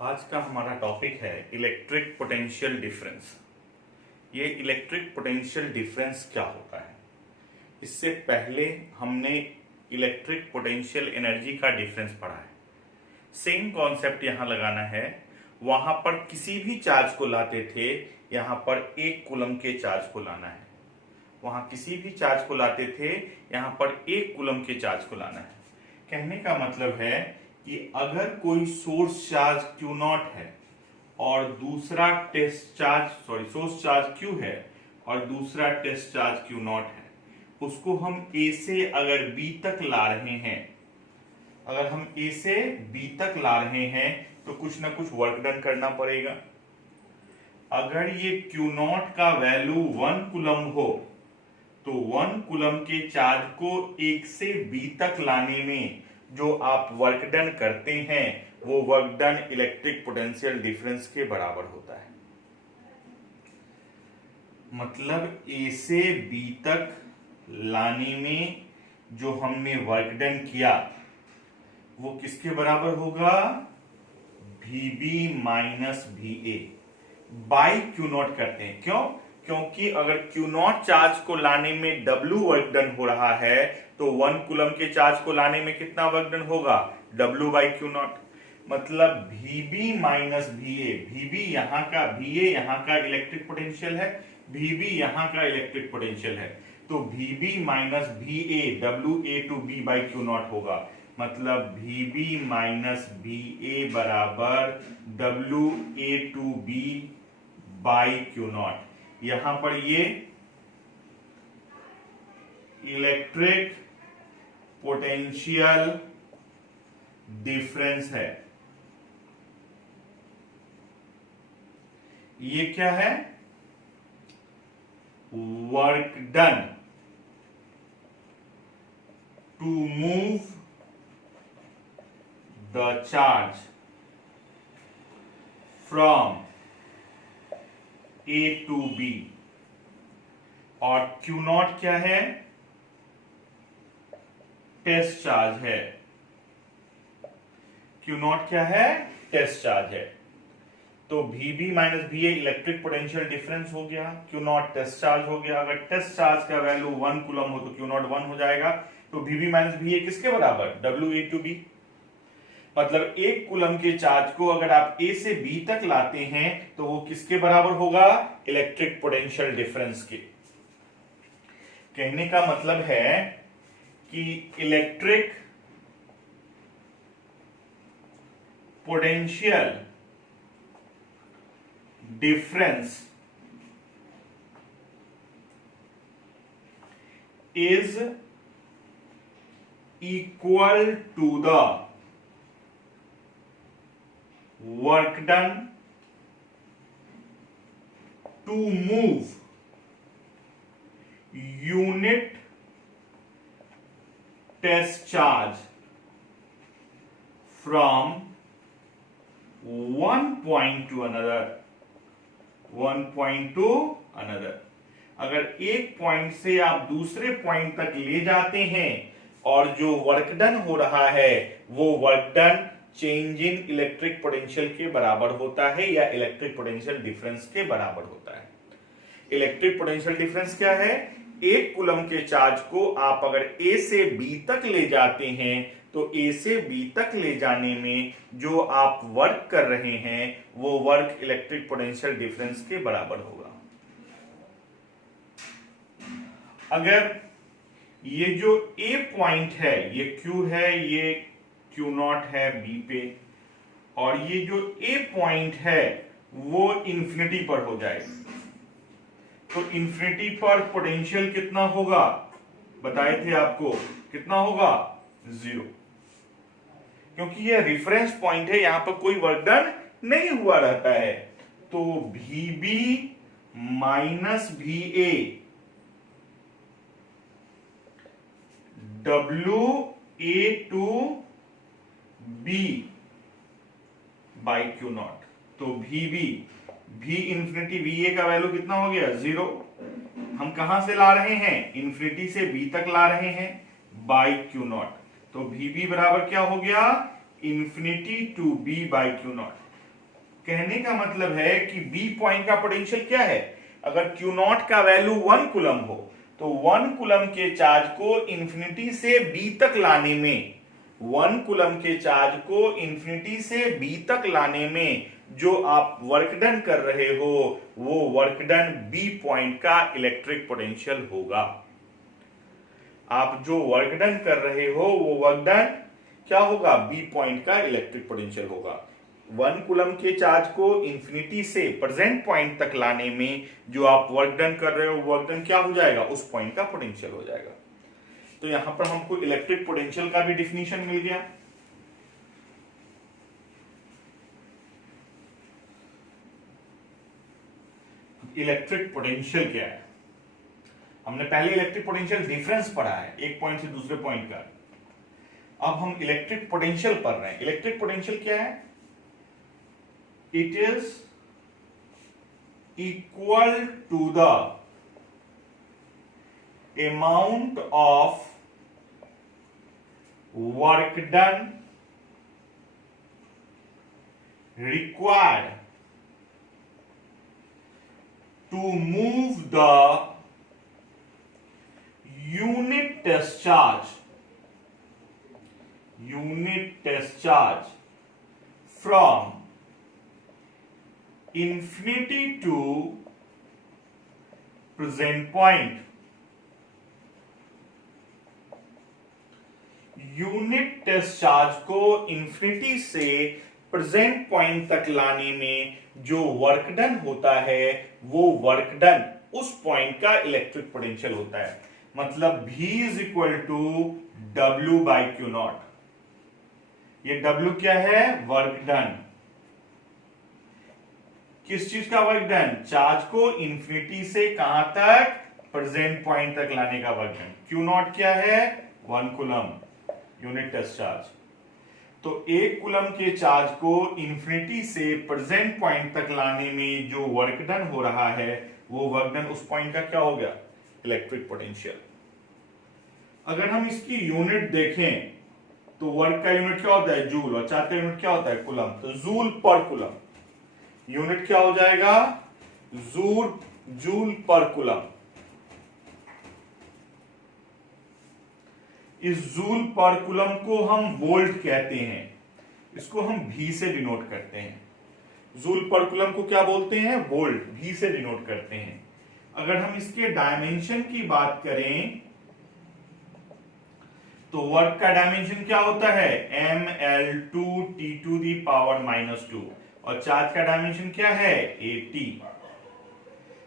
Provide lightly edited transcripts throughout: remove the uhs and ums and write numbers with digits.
आज का हमारा टॉपिक है इलेक्ट्रिक पोटेंशियल डिफरेंस। ये इलेक्ट्रिक पोटेंशियल डिफरेंस क्या होता है? इससे पहले हमने इलेक्ट्रिक पोटेंशियल एनर्जी का डिफरेंस पढ़ा है। सेम कॉन्सेप्ट यहाँ लगाना है। वहां पर किसी भी चार्ज को लाते थे, यहाँ पर 1 कूलम के चार्ज को लाना है। वहां किसी भी चार्ज को लाते थे, यहाँ पर 1 कूलम के चार्ज को लाना है। कहने का मतलब है कि अगर कोई सोर्स चार्ज Q0 है और दूसरा सोर्स चार्ज Q है और दूसरा टेस्ट चार्ज Q0 है, उसको हम A से अगर B तक ला रहे हैं, अगर हम A से B तक ला रहे हैं तो कुछ ना कुछ वर्क डन करना पड़ेगा। अगर ये Q0 का वैल्यू 1 कूलम हो तो 1 कूलम के चार्ज को 1 से B तक लाने में जो आप वर्क डन करते हैं वो work done electric potential difference के बराबर होता है। मतलब A से B तक लाने में जो हमने वर्क डन किया वो किसके बराबर होगा? VB minus VA by Q0 करते हैं। क्यों? क्योंकि अगर Q0 चार्ज को लाने में W वर्क डन हो रहा है तो 1 कूलम के चार्ज को लाने में कितना वर्क डन होगा? W by Q0। मतलब VB माइनस VA, VB यहाँ का, VA यहाँ का इलेक्ट्रिक पोटेंशियल है, VB यहाँ का इलेक्ट्रिक पोटेंशियल है, तो VB minus VA WA to B by Q0 होगा। मतलब VB माइनस VA बराबर WA to B by Q0। यहां पर ये इलेक्ट्रिक पोटेंशियल डिफरेंस है। ये क्या है? Work done to move the charge from A to B। और Q0 क्या है? टेस्ट चार्ज है। Q0 क्या है? टेस्ट चार्ज है। तो VB minus VA electric potential difference हो गया, Q0 टेस्ट चार्ज हो गया। अगर टेस्ट चार्ज का वैल्यू 1 कूलम हो तो Q0 1 हो जाएगा। तो VB माइनस VA किसके बराबर? WA to B। मतलब 1 कूलम के चार्ज को अगर आप A से B तक लाते हैं तो वो किसके बराबर होगा? इलेक्ट्रिक पोटेंशियल डिफरेंस के। कहने का मतलब है कि electric potential difference is equal to the work done to move unit test charge from one point to another, अगर एक पॉइंट से आप दूसरे पॉइंट तक ले जाते हैं और जो वर्क डन हो रहा है वो work done change in electric potential के बराबर होता है या इलेक्ट्रिक पोटेंशियल डिफरेंस के बराबर होता है। इलेक्ट्रिक पोटेंशियल डिफरेंस क्या है? 1 कूलम के चार्ज को आप अगर A से B तक ले जाते हैं तो A से B तक ले जाने में जो आप वर्क कर रहे हैं वो वर्क इलेक्ट्रिक पोटेंशियल डिफरेंस के बराबर होगा। अगर ये जो A पॉइंट है ये Q है, ये Q0 है B पे, और ये जो A पॉइंट है वो इंफिनिटी पर हो जाएगा, तो इंफिनिटी पर पोटेंशियल कितना होगा? बताए थे आपको, कितना होगा? 0। क्योंकि ये रेफरेंस पॉइंट है, यहां पर कोई वर्क डन नहीं हुआ रहता है। तो VB minus VA WA to B by Q0। तो VB, V इंफिनिटी VA का वैल्यू कितना हो गया? 0। हम कहां से ला रहे हैं? इंफिनिटी से B तक ला रहे हैं बाई Q0। तो VB बराबर क्या हो गया? Infinity to B by Q0। कहने का मतलब है कि बी पॉइंट का पोटेंशियल क्या है, अगर क्यू नॉट का वैल्यू 1 कूलम हो तो 1 कूलम के चार्ज को इंफिनिटी से बी तक लाने में, 1 कूलम के चार्ज को इंफिनिटी से बी तक लाने में जो आप वर्क डन कर रहे हो वो वर्क डन बी पॉइंट का इलेक्ट्रिक पोटेंशियल होगा। आप जो वर्क डन कर रहे हो वो वर्क डन क्या होगा, बी पॉइंट का इलेक्ट्रिक पोटेंशियल होगा। 1 कूलम के चार्ज को इंफिनिटी से प्रेजेंट पॉइंट तक लाने में जो आप वर्क डन कर रहे हो वर्क डन क्या हो जाएगा, उस पॉइंट का पोटेंशियल हो जाएगा। तो यहां पर हमको इलेक्ट्रिक पोटेंशियल का भी डिफिनीशन मिल गया। इलेक्ट्रिक पोटेंशियल क्या है, हमने पहले इलेक्ट्रिक पोटेंशियल डिफरेंस पढ़ा है एक पॉइंट से दूसरे पॉइंट का। अब हम इलेक्ट्रिक पोटेंशियल पढ़ रहे हैं। इलेक्ट्रिक पोटेंशियल क्या है, it is equal to the amount of work done required to move the unit test charge from infinity to present point। Unit test charge को इंफिनिटी से प्रेजेंट पॉइंट तक लाने में जो वर्क डन होता है वो वर्क डन उस पॉइंट का इलेक्ट्रिक पोटेंशियल होता है। मतलब V is equal to W by Q naught. ये W क्या है, वर्क डन। किस चीज का वर्क डन, चार्ज को इंफिनिटी से कहां तक, प्रेजेंट पॉइंट तक लाने का वर्क डन। क्यू नॉट क्या है, 1 कूलम यूनिट टेस्ट चार्ज। तो 1 कूलम के चार्ज को इंफिनिटी से प्रेजेंट पॉइंट तक लाने में जो वर्क डन हो रहा है वो वर्क डन उस पॉइंट का क्या हो गया, इलेक्ट्रिक पोटेंशियल। अगर हम इसकी यूनिट देखें तो वर्क का यूनिट क्या होता है, जूल, और चार्ज का यूनिट क्या होता है, कूलम। तो जूल पर कूलम, यूनिट क्या हो जाएगा, जूल पर कूलम। इस जूल पर कूलम को हम वोल्ट कहते हैं, इसको हम V से डिनोट करते हैं। जूल पर कूलम को क्या बोलते हैं, वोल्ट, V से डिनोट करते हैं। अगर हम इसके डायमेंशन की बात करें तो वर्क का डायमेंशन क्या होता है, mL2T⁻², और चार्ज का डायमेंशन क्या है, AT।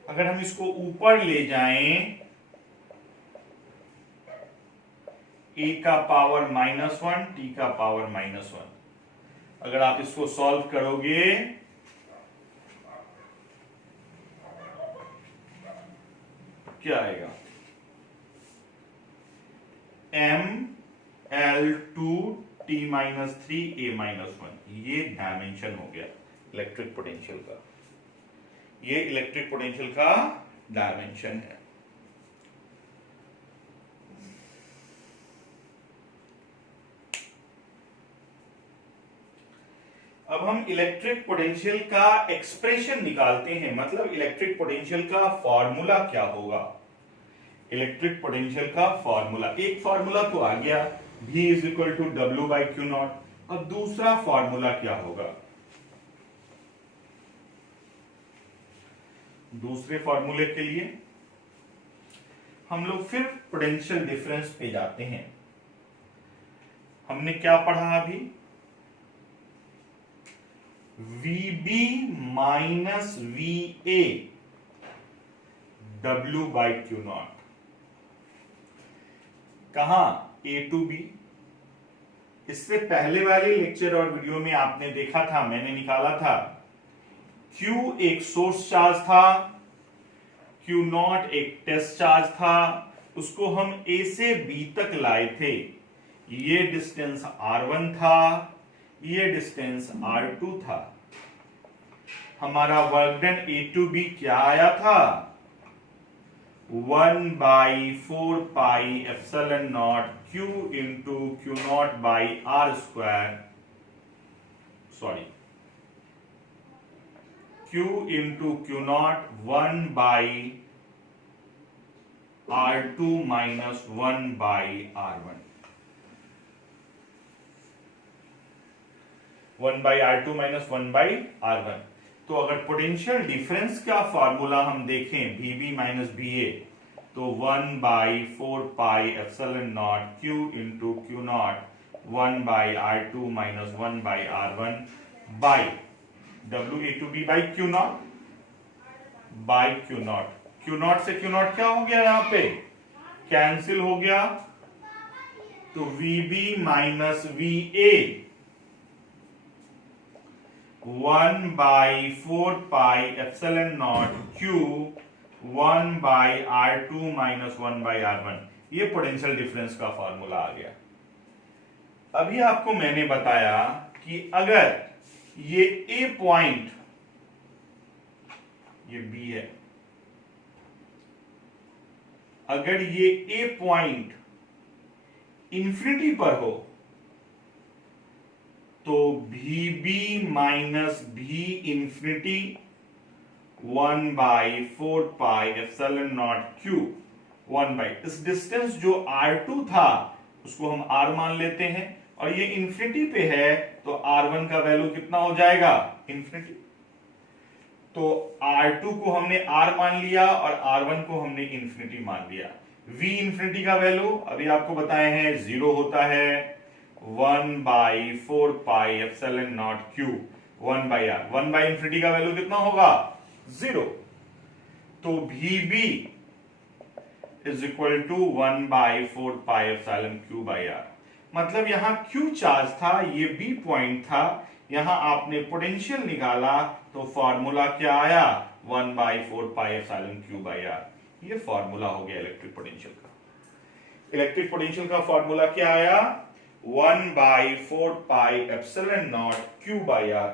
अगर हम इसको ऊपर ले जाएं A का पावर -1 T का पावर -1, अगर आप इसको सॉल्व करोगे क्या आएगा, mL2T−3A−1। ये डायमेंशन हो गया इलेक्ट्रिक पोटेंशियल का, ये इलेक्ट्रिक पोटेंशियल का डायमेंशन है। अब हम इलेक्ट्रिक पोटेंशियल का एक्सप्रेशन निकालते हैं, मतलब इलेक्ट्रिक पोटेंशियल का फॉर्मूला क्या होगा। इलेक्ट्रिक पोटेंशियल का फॉर्मूला, एक फॉर्मूला तो आ गया V is equal to W by Q naught. अब दूसरा फॉर्मूला क्या होगा, दूसरे फॉर्मूले के लिए हम लोग फिर पोटेंशियल डिफरेंस पे जाते हैं। हमने क्या पढ़ा अभी, VB minus VA W by Q not, कहां, A टू B। इससे पहले वाले लेक्चर और वीडियो में आपने देखा था, मैंने निकाला था Q एक सोर्स चार्ज था, Q नॉट एक टेस्ट चार्ज था, उसको हम A से B तक लाए थे। ये डिस्टेंस R1 था, ये डिस्टेंस R2 था। हमारा work done A to B क्या आया था, 1/4πε0 Q into Q naught by R square, sorry Q into Q naught 1 by R2 minus 1 by R1, 1 by R2 minus 1 by R1। तो अगर potential difference का formula हम देखें VB माइनस BA, तो 1 by 4 pi epsilon naught Q into Q naught 1 by R2 minus 1 by R1 by WA to B by Q naught by Q naught. Q naught से Q naught क्या हो गया, यहां पे cancel हो गया, तो VB minus VA 1 by 4 pi epsilon naught Q 1 by R2 minus 1 by R1। ये पोटेंशियल डिफरेंस का फॉर्मूला आ गया। अभी आपको मैंने बताया कि अगर ये A पॉइंट, ये B है, अगर ये A पॉइंट इंफिनिटी पर हो तो VB minus B infinity 1 by 4 pi epsilon naught Q 1 by, इस डिस्टेंस जो R2 था उसको हम R मान लेते हैं, और ये इंफिनिटी पे है तो R1 का वैल्यू कितना हो जाएगा, इंफिनिटी। तो R2 को हमने R मान लिया और R1 को हमने इंफिनिटी मान लिया। V इंफिनिटी का वैल्यू अभी आपको बताए हैं 0 होता है, 1 by 4 pi epsilon naught Q 1 by R। 1 by infinity का वैल्यू कितना होगा, 0। तो VB is equal to 1 by 4 pi epsilon Q by R। मतलब यहां Q चार्ज था, ये B पॉइंट था, यहां आपने पोटेंशियल निकाला तो फॉर्मूला क्या आया, 1 by 4 pi epsilon Q by R। ये फॉर्मूला हो गया इलेक्ट्रिक पोटेंशियल का। इलेक्ट्रिक पोटेंशियल का फॉर्मूला क्या आया, 1 by 4 pi epsilon naught Q by R।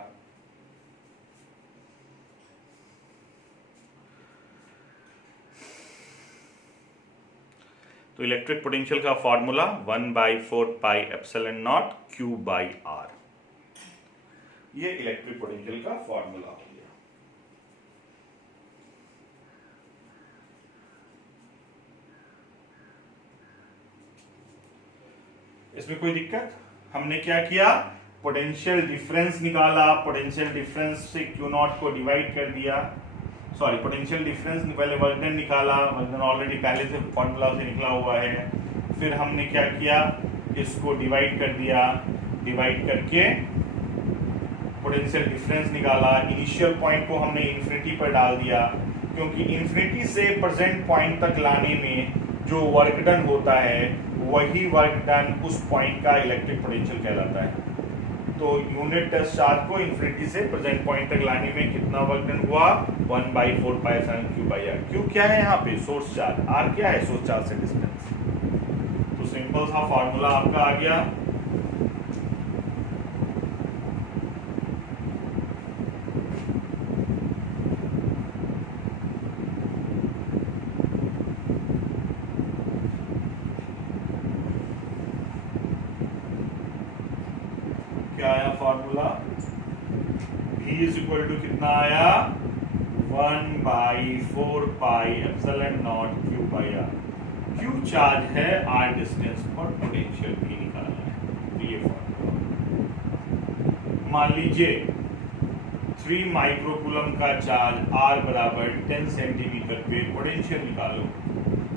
तो इलेक्ट्रिक पोटेंशियल का formula 1 by 4 pi epsilon naught Q by R। ये इलेक्ट्रिक पोटेंशियल का फॉर्मूला हो गया। इसमें कोई दिक्कत, हमने क्या किया, पोटेंशियल डिफरेंस निकाला, पोटेंशियल डिफरेंस से Q नॉट को डिवाइड कर दिया, सॉरी पोटेंशियल डिफरेंस पहले वर्क डन निकाला, वर्क डन ऑलरेडी पहले से फॉर्मूला से निकला हुआ है। फिर हमने क्या किया, इसको डिवाइड कर दिया, डिवाइड करके पोटेंशियल डिफरेंस निकाला। इनिशियल पॉइंट को हमने इंफिनिटी पर डाल दिया, क्योंकि इंफिनिटी से प्रेजेंट पॉइंट तक लाने में जो वर्क डन होता है वही वर्क डन उस पॉइंट का इलेक्ट्रिक पोटेंशियल कहलाता है। तो यूनिट टेस्ट चार्ज को इंफिनिटी से प्रेजेंट पॉइंट तक लाने में कितना वर्क डन हुआ, 1 by 4 pi epsilon Q by R। Q क्या है यहाँ पे, सोर्स चार्ज, R क्या है, सोर्स चार्ज से डिस्टेंस। तो सिंपल सा फॉर्मूला आपका आ गया। क्या आया formula, V is equal to कितना आया, 1 by 4 pi epsilon naught Q by R। Q charge है, R डिस्टेंस पर पोटेंशियल भी निकालना है। तो ये फॉर्मूला, मान लीजिए 3 माइक्रोकूलम का चार्ज R बराबर 10 सेंटीमीटर पे पोटेंशियल निकालो।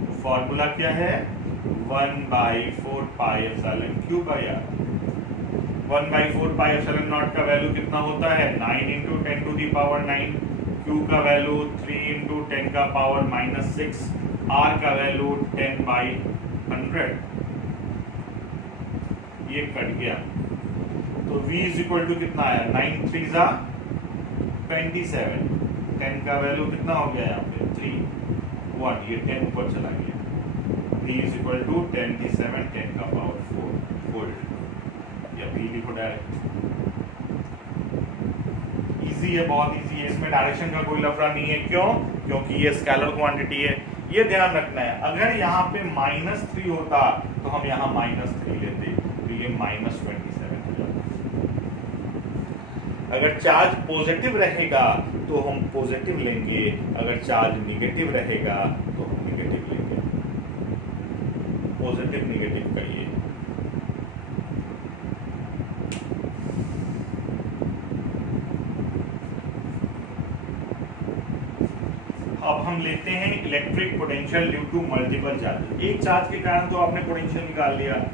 तो फॉर्मूला क्या है, 1 by 4 pi epsilon Q by R। 1 by 4 pi epsilon naught का वैल्यू कितना होता है, 9 into 10 to the power 9। Q का वैल्यू 3 इंटू 10 का पावर माइनस 6। R का वैल्यू 10 बाई 100। ये कट गया, तो V इज इक्वल टू कितना आया, 9 3 जा 27। 10 का वैल्यू कितना हो गया यहाँ पे, 3 1, ये 10 ऊपर चला गया। V इज इक्वल टू 27 10 का पावर 4 वोल्ट। V लिखो डायरेक्ट, इजी है, बहुत इजी है, इसमें डायरेक्शन का कोई लफड़ा नहीं है। क्यों, क्योंकि ये स्केलर क्वांटिटी है। ये ध्यान रखना है, अगर यहाँ पे -3 होता तो हम यहाँ -3 लेते, तो ये -27 हो जाता। अगर चार्ज पॉजिटिव रहेगा तो हम पॉजिटिव लेंगे, अगर चार्ज निगेटिव रहेगा तो हम निगेटिव लेंगे। पॉजिटिव निगेटिव का ये अब हम लेते हैं electric potential due to multiple charges. एक चार्ज के कारण तो आपने पोटेंशियल निकाल लिया,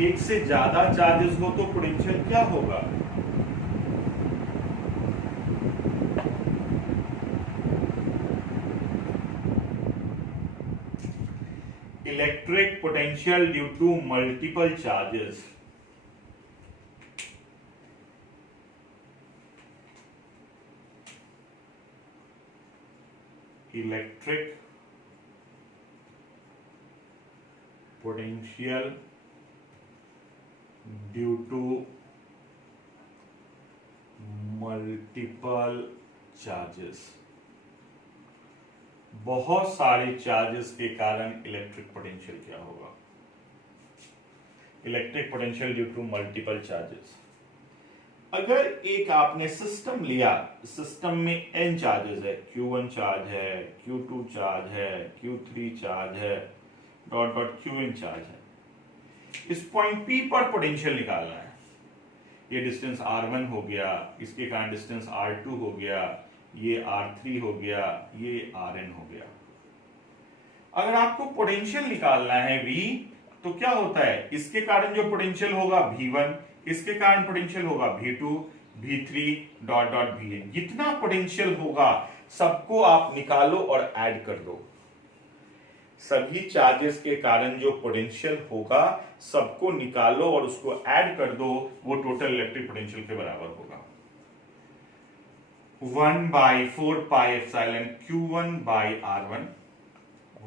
एक से ज्यादा चार्जेस हो तो पोटेंशियल क्या होगा? Electric potential due to multiple charges. Electric potential due to multiple charges. बहुत सारे चार्जेस के कारण इलेक्ट्रिक पोटेंशियल क्या होगा? Electric potential due to multiple charges. अगर एक आपने सिस्टम लिया, सिस्टम में n चार्जेस है, Q1 चार्ज है, Q2 चार्ज है, Q3 चार्ज है, डॉट डॉट Qn चार्ज है। इस पॉइंट P पर पोटेंशियल निकालना है। ये डिस्टेंस R1 हो गया, इसके कारण डिस्टेंस R2 हो गया, ये R3 हो गया, ये Rn हो गया। अगर आपको पोटेंशियल निकालना है V, तो क्या होता है? इसके कारण जो पोटेंशियल होगा V1, इसके कारण पोटेंशियल होगा V2, V3 dot dot Vn। जितना पोटेंशियल होगा सबको आप निकालो और ऐड कर दो। सभी चार्जेस के कारण जो पोटेंशियल होगा सबको निकालो और उसको ऐड कर दो, वो टोटल इलेक्ट्रिक पोटेंशियल के बराबर होगा 1/4 pi epsilon Q1 by R1,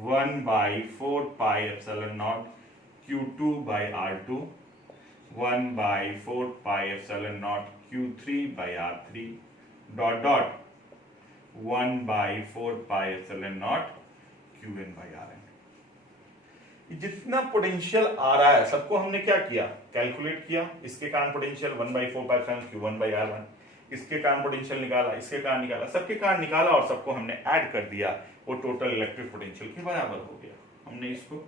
1/4 pi epsilon not Q2 by R2, 1/4 pi epsilon not Q3 by R3 dot dot 1/4 pi epsilon not Qn by Rn। जितना पोटेंशियल आ रहा है सबको हमने क्या किया? कैलकुलेट किया। इसके कारण potential 1/4 pi epsilon Q1 by R1, इसके कारण पोटेंशियल निकाला, इसके कारण निकाला, सबके कारण निकाला और सबको हमने ऐड कर दिया, वो टोटल इलेक्ट्रिक पोटेंशियल के बराबर हो गया। हमने इसको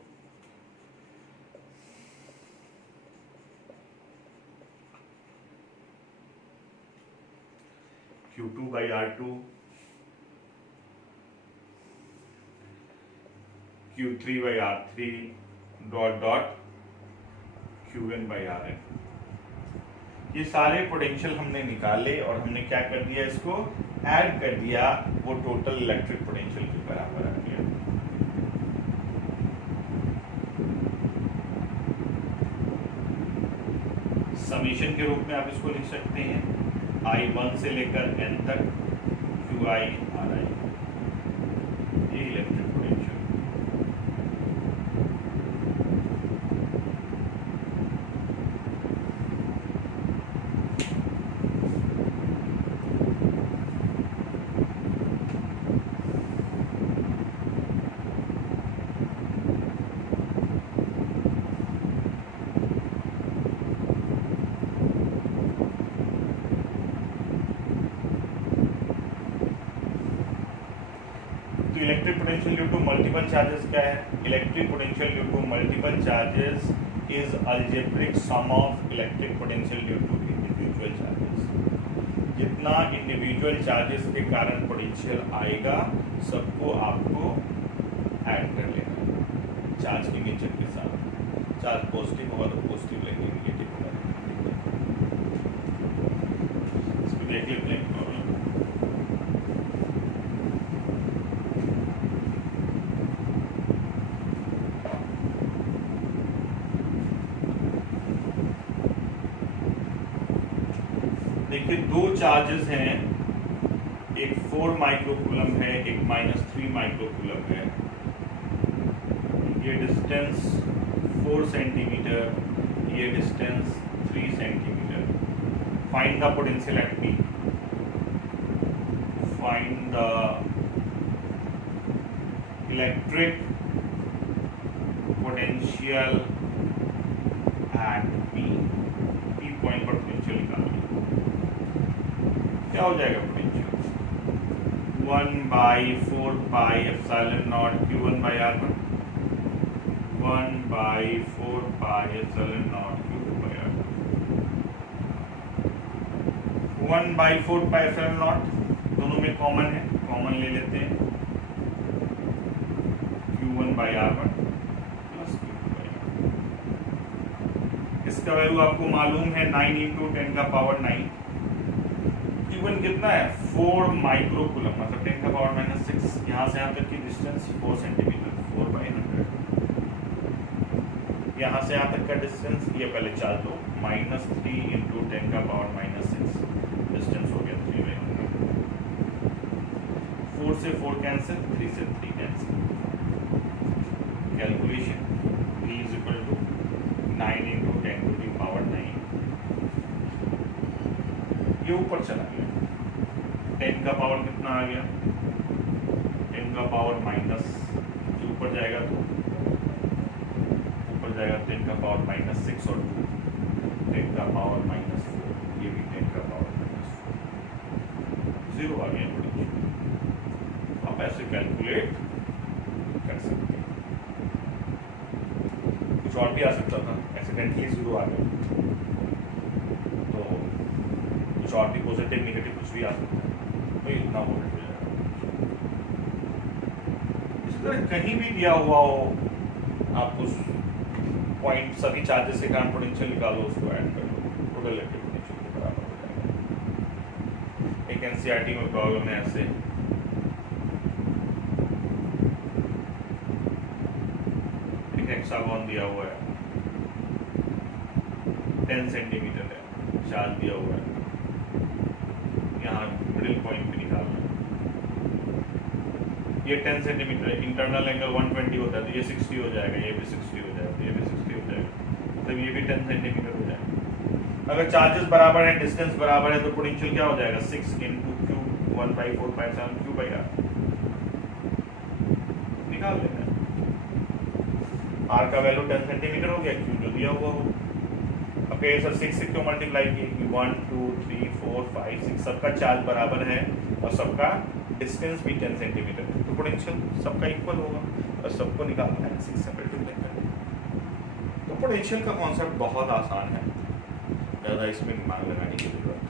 Q2 by R2, Q3 by R3 dot dot Qn by Rn। ये सारे पोटेंशियल हमने निकाले और हमने क्या कर दिया? इसको ऐड कर दिया, वो टोटल इलेक्ट्रिक पोटेंशियल के बराबर आ गया। समीशन के रूप में आप इसको लिख सकते हैं I1 से लेकर n तक Qi Ri, ये electric potential. Electric potential due to multiple charges क्या है? Electric potential due to multiple charges is algebraic sum of electric potential due to individual charges. जितना इंडिविजुअल चार्जेस के कारण पोटेंशियल आएगा सबको आपको ऐड कर लेना है चार्ज के नेचर के साथ। चार्ज पॉजिटिव होगा तो पॉजिटिव लेंगे, नेगेटिव होगा इसको देख लेते हैं। देखिए दो चार्जेस हैं, एक 4 माइक्रोकूलम है, एक -3 माइक्रोकूलम है। ये डिस्टेंस 4 सेंटीमीटर, ये distance 3 centimetre. Find the potential at P। Find the electric potential at P। P point पर पोटेंशियल निकालना। क्या हो जाएगा potential 1/4πε0 Q1 by R1, 1/4πε0 Q2 by R2, 1/4πε0 दोनों में कॉमन है, कॉमन ले लेते हैं Q1 by R1 plus Q2 by R2। इसका वैल्यू आपको मालूम है 9 × 10⁻⁹। Q1 कितना है 4 माइक्रोकूलम, मतलब 10⁻⁻⁶। यहाँ से यहाँ तक की डिस्टेंस 4 सेंटीमीटर, 4/100। यहाँ से यहाँ तक का डिस्टेंस ये पहले चाल दो, -3 × 10⁻⁻6 डिस्टेंस हो गया 3/100। 4 से 4 कैंसिल, 3 से 3 कैंसिल। Calculation V = 9 × 10⁻⁹। ये ऊपर चला गया, 10 का पावर कितना आ गया 10 का पावर माइनस, ऊपर जाएगा तो ऊपर जाएगा 10 का पावर -6 और 10 का पावर -4, ये भी 10 का पावर -4, 0 आ गया पोटेंशियल। आप ऐसे कैलकुलेट कर सकते हैं। कुछ और भी आ सकता था, एक्सीडेंटली 0 आ गया तो कुछ और भी पॉजिटिव नेगेटिव कुछ भी आ सकता है, तो इतना वोल्ट हो जाएगा। इस तरह कहीं भी दिया हुआ हो, आप उस पॉइंट सभी चार्जेस के कारण पोटेंशियल निकालो, उसको ऐड कर लो, टोटल इलेक्ट्रिक पोटेंशियल के बराबर हो जाएगा। एक एनसीईआरटी में प्रॉब्लम है ऐसे, एक हेक्सागोन दिया हुआ है, 10 सेंटीमीटर है, चार्ज दिया हुआ है, यहाँ मिडिल पॉइंट पे निकालना है। ये 10 सेंटीमीटर है, इंटरनल एंगल 120 होता है तो ये 60 हो जाएगा, ये भी 60 हो जाएगा, ये भी 60 हो जाएगा, मतलब ये भी 10 सेंटीमीटर हो जाएगा। अगर चार्जेस बराबर है, डिस्टेंस बराबर है, तो पोटेंशियल क्या हो जाएगा 6 × Q 1/4πε Q by R निकाल लेना है। R का वैल्यू 10 सेंटीमीटर हो गया, Q जो दिया हुआ हो। अब कहिए सर 6 से क्यों मल्टीप्लाई किए, 1 2 3 4 5 6 सबका चार्ज बराबर है और सबका डिस्टेंस भी 10 सेंटीमीटर है, तो पोटेंशियल सबका इक्वल होगा और सबको निकालना है 6 से मल्टीप्लाई करके। तो पोटेंशियल का कॉन्सेप्ट बहुत आसान है, ज़्यादा इसमें दिमाग लगाने की जरूरत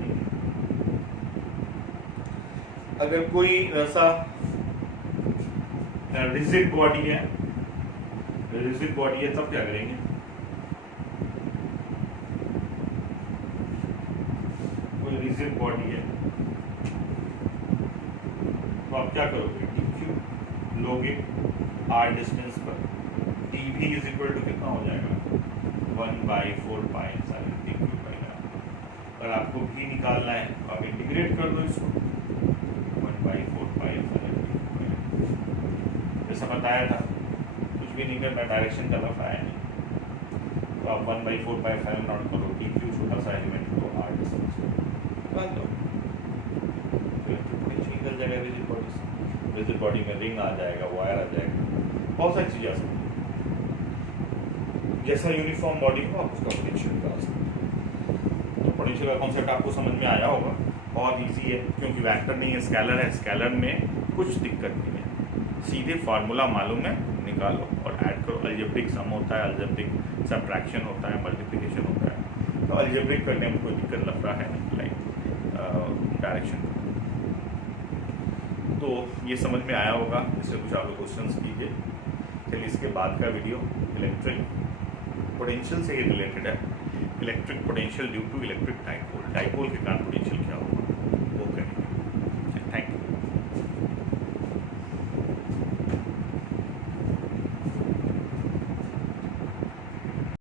नहीं। अगर कोई ऐसा रिजिड बॉडी है, तब क्या करेंगे, रिजिड बॉडी है तो आप क्या करोगे, dq लोगे r डिस्टेंस पर, dv = कितना हो जाएगा 1/4πε dq by r। अगर आपको v निकालना है तो आप इंटीग्रेट कर दो इसको, 1/4πε dq by r। जैसा बताया था, कुछ भी नहीं करना, डायरेक्शन का लफ आया नहीं, तो आप 1/4πε0 करो, dq छोटा सा एलिमेंट को r डिस्टेंस निकल जाएगा रिजिड बॉडी में रिंग आ जाएगा, वायर आ जाएगा, बहुत सारी चीजें आ सकती हैं। जैसा यूनिफॉर्म बॉडी हो आप उसका पोटेंशियल निकाल सकते हैं। तो पोटेंशियल का कॉन्सेप्ट आपको समझ में आया होगा, बहुत इजी है, क्योंकि वेक्टर नहीं है, स्केलर है। स्केलर में कुछ दिक्कत नहीं है, सीधे फार्मूला मालूम है, निकालो और ऐड करो। अलजेब्रिक सम होता है, अलजेब्रिक सब्ट्रैक्शन होता है, मल्टीप्लिकेशन होता है, तो अलजेब्रिक करने में कोई दिक्कत लफड़ा है नहीं, लाइक डायरेक्शन। तो ये समझ में आया होगा, इससे कुछ आप लोग क्वेश्चंस कीजिए। चलिए इसके बाद का वीडियो इलेक्ट्रिक पोटेंशियल से ही रिलेटेड है, electric potential due to electric dipole, dipole के कारण पोटेंशियल क्या होगा।